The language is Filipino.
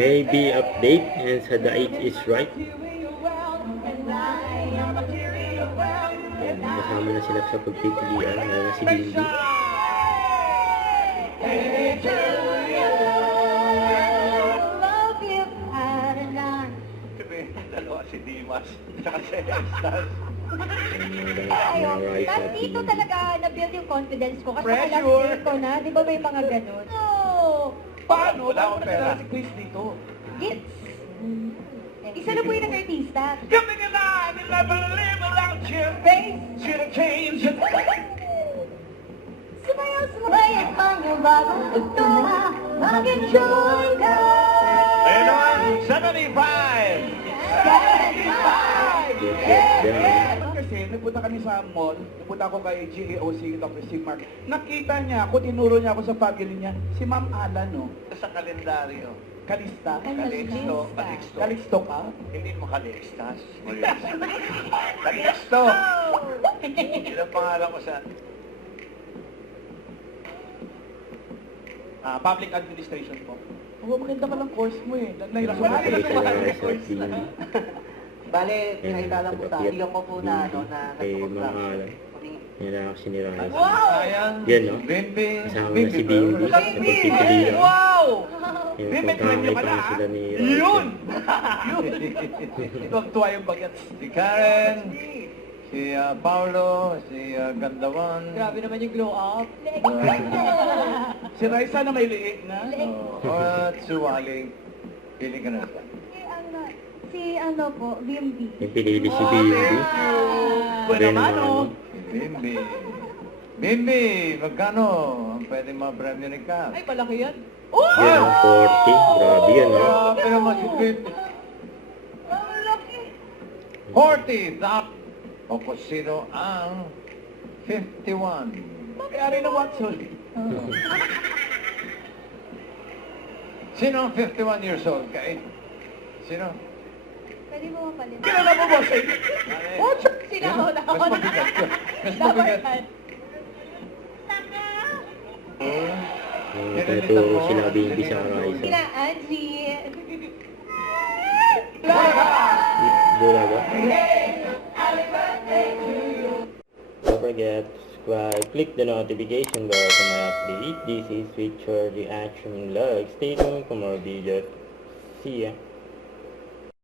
Maybe update and sa the age is right. Yan, kasama na sila sa pagpipilian, lalo na si Bimbi. Dalawa si Dimas, tsaka si Estas. Ayun. Tapos dito talaga na-build yung confidence ko. Kasi Pressure. alam ko na, di ba may mga ganun? No. Paano? Wala akong pera. Si Chris dito. Gits. Isa na po yung nag-artista. Coming alive and never live without you. Face should have changed. Sumayaw pa niyo bagong tugtuma. Mag-enjoy ka. Ayun naman, 75! 75! Yes. Kasi nagpunta kami sa mall, nagpunta ako kay GAOC, Dr. Steve Mark. Nakita niya ako, tinuro niya ako sa family niya, si Ma'am Alan, no? Sa kalendaryo. Kalista? Calixto. Calixto. Kalisto ka? Hindi mo Calixtas. Calixto! Yun ang pangalan ko sa... Public administration po. Oo, maganda ka lang course mo eh. Nahirap ko Kasama na. sila sa Bimbi. Bale, Yan, nakita lang po tayo. Yung ko po na, ano, na kay nagpo-program. mga alam. Yan na si Niraya. Sayang. Yan, no? Bimbi. Kasama na si Bimbi sa pagpipilian. Wow! Yung Bimbi, pagkakamay niya pa pala, na sila ni Raisa. Yun! Tuwag-tuwa yung bagets. Si Karen, si Paolo, si Gandawan. Grabe naman yung glow up. Si Raisa na may liig na. At si Wally. Pili ka na. Si ano po, BMB. Yung pinili si Bimbi. Bueno, mano. Bimbi. Bimbi, magkano ang pwede ma-premyo ni Ka? Ay, malaki yan. Yan, 40. Grabe yan, no? Grabe naman si Bimbi. 40, top. O kung sino ang 51. Kaya rin na Watson. Sino ang 51 years old? Sino? Pwede mo mapalit. Kilala mo ba siya? Sino ako na ako Mas na? mabigat ko. Mas mabigat. Yung tinuturo sila Bimbi sa Raisa. Sila Angie. Bulaga. Don't forget to subscribe, click the notification bell for my update. This is Richard Reaction Vlog. Stay tuned for more videos. See ya.